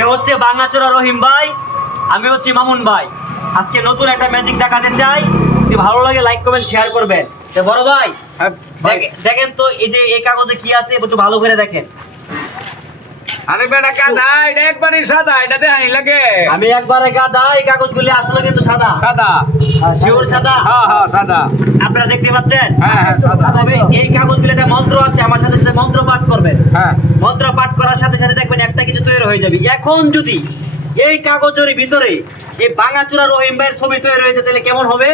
এ হচ্ছে বাঙ্গাচোরা রহিম ভাই, আমি হচ্ছি মামুন ভাই। আজকে নতুন একটা ম্যাজিক দেখাতে চাই, যদি ভালো লাগে লাইক কমেন্ট শেয়ার করবেন। তো বড় ভাই দেখেন তো এই যে এই কাগজে কি আছে একটু ভালো করে দেখেন। আরে বেটা কাদা, এটা একবারই সাদা, এটা দেখাই লাগে। আমি একবারে গাদা, এই কাগজগুলি আসলে কিন্তু সাদা সাদা, শিওর সাদা। হ্যাঁ সাদা। আপনারা দেখতে পাচ্ছেন? হ্যাঁ সাদা। তবে এই কাগজগুলি একটা মন্ত্র আছে, আমার সাথে সাথে মন্ত্র পাঠ করবেন। হ্যাঁ, মন্ত্র পাঠ করার সাথে সাথে দেখবেন একটা কিছু তৈরি হয়ে যাবে। এখন যদি এই কাগজের ভিতরে এই বাঙ্গাচোরা রহিম ভাইয়ের ছবি তৈরি হয়েছে তাহলে কেমন হবে?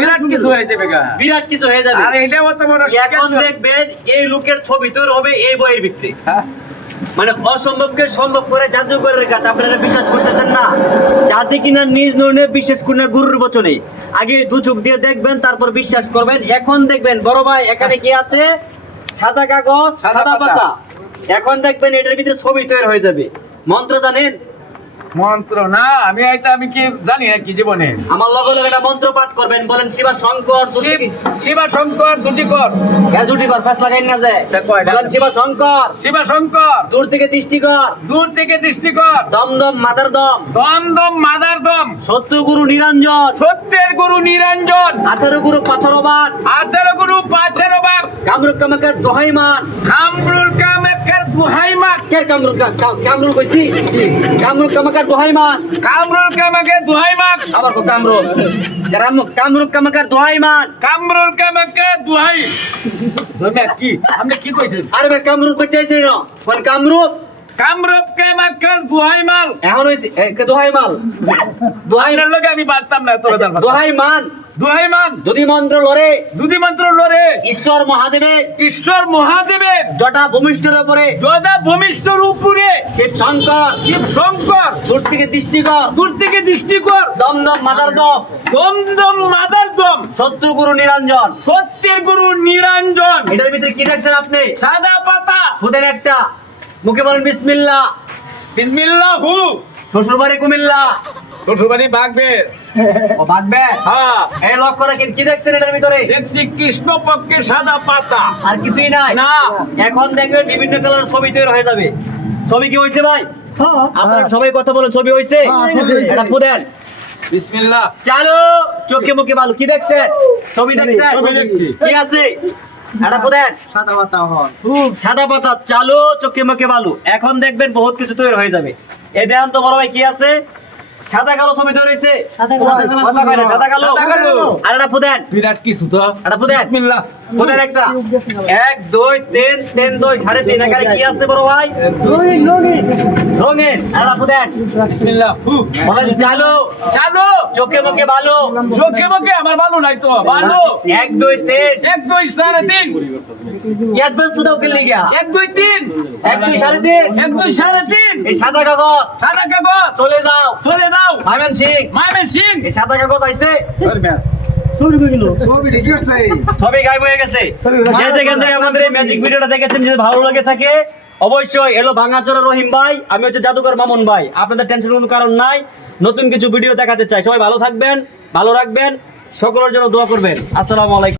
বিরাট কিছু হয়ে যাবে গা। বিরাট কিছু হয়ে যাবে। আরে এটা অত বড় এখন দেখবেন এই লোকের ছবি তৈরি হবে এই বইয়ের ভিতরে। মানে অসম্ভবকে সম্ভব করে জাদুঘরের কাজ। আপনারা বিশ্বাস করতেছেন না? জাতি কিনা নিজ নয়নে বিশ্বাস করেন না গুরুর বচনে। আগে দু চোখ দিয়ে দেখবেন তারপর বিশ্বাস করবেন। এখন দেখবেন বড় ভাই এখানে কি আছে? সাদা কাগজ, সাদা পাতা। এখন দেখবেন এটার ভিতরে ছবি তৈরি হয়ে যাবে। মন্ত্র জানেন? মন্ত্র না, আমি কি জানি না কি জীবনে। আমার লগে লগে একটা মন্ত্র পাঠ করবেন। বলেন শিবা শঙ্কর শিবা শঙ্কর দুটিকর। দুটি কর ফাঁস লাগাই না যায়। বলেন শিবা শঙ্কর, শিবা শঙ্কর দূর থেকে দৃষ্টি কর, দূর থেকে দৃষ্টি কর। দম দম মাদার দম, দম দম মাদার দম। সত্য গুরু নিরঞ্জন, সত্যের গুরু নিরঞ্জন। আচার গুরু পাথরবান, আচার গুরু পাঁচের বাপ। কামরুক কামাকার দোহাইমান, কামরুল কামাকার দুহাইমান। কে কামরুল কইছি? কামরুক কামাকার দোহাইমান, কামরুল কামাকার দুহাইমান। আবার কো কামরুক কামরুক কামাকার দোহাইমান, কামরুল কামাকার দুহাই। ধর্মে কি আপনি কি কইছেন? আরে ভাই কামরুক কইতেছি না, কোন কামরুক? কামরুল কামাকার দুহাইমাল। এখন হইছে দোহাইমাল, দুহাইমাল লগে আমি পারতাম না তোরা জানবা। দোহাইমান, দুহাইমান। যদি মন্ত্র লরে, দুদি মন্ত্র লরে। ঈশ্বর মহাদেবের, ঈশ্বর মহাদেবের জটা ভূমিষ্ঠের উপরে, যোদা ভূমিষ্ঠর উপরে। শিব শঙ্কর, শিব শঙ্কর দূর থেকে দৃষ্টি কর, দূর থেকে দৃষ্টি কর। দম দম মাদার দম, দম দম মাদার দম। শত্রু গুরু নিরঞ্জন, সত্যের গুরু নিরঞ্জন। এটার ভিতরে কি দেখছেন আপনি? সাদা পাতা। খুদের একটা মুখে বলেন বিসমিল্লাহ। বিসমিল্লাহু। শ্বশুর বাড়ি কুমিল্লা, শ্বশুরবাড়ি বাগবের। ও ভাগবে। হ্যাঁ, এই লক্ষ্য রাখেন কি দেখছেন এটার ভিতরে? দেখছি কৃষ্ণ পক্ষের সাদা পাতা। আর কিছুই নাই না। এখন দেখবেন বিভিন্ন কালার ছবি তৈরি হয়ে যাবে। ছবি কি হয়েছে ভাই? আপনারা সবাই কথা বলেন, ছবি হয়েছে? এটা ফুদেন। বিসমিল্লাহ। চালু, চোখে মুখে ভালো কি দেখছেন? ছবি দেখছেন? ছবি দেখছি। কি আছে? এটা ফুদেন। সাদা পাতা চালু, চোখে মুখে ভালো। এখন দেখবেন বহুত কিছু তৈরি হয়ে যাবে। এই দেখেন তো বড় ভাই কি আছে? সাদা কালো ছবি তৈরি হয়েছে। সাদা কালো। আর এটা ফুদেন। বিরাট কিছু তো। এটা ফুদেন। বিসমিল্লাহ। ফুদেন একটা। 1 2 3 3 2 3.5 এখানে কি আছে বড় ভাই? রঙিন। আর এটা ফুদেন। বিসমিল্লাহ। বলেন চালু, চালু। চোখে মুখে ভালো। চোখে মুখে আমার ভালো নাই তো। ভালো। 1 2 3 1 2 3.5। অ্যাডভান্স দাও কে লিগা? 1 2 3। 1 2 3.5 1 2 3.5। এই সাদা কাগজ সাদা কাগজ। চলে যাও। চলে দাও মাইমেন সিং। মাইমেন সিং। এই সাদা কাগজ আইছে, সবই গায়েব হয়ে গেছে। যে যেখান থেকে আমাদের এই ম্যাজিক ভিডিওটা দেখেছেন, যদি ভালো লাগে থাকে অবশ্যই এলো বাঙ্গাচোরা রহিম ভাই, আমি হচ্ছে জাদুকর মামুন ভাই। আপনাদের টেনশন কোনো কারণ নাই, নতুন কিছু ভিডিও দেখাতে চাই। সবাই ভালো থাকবেন, ভালো রাখবেন, সকলের জন্য দোয়া করবেন। আসসালামু আলাইকুম।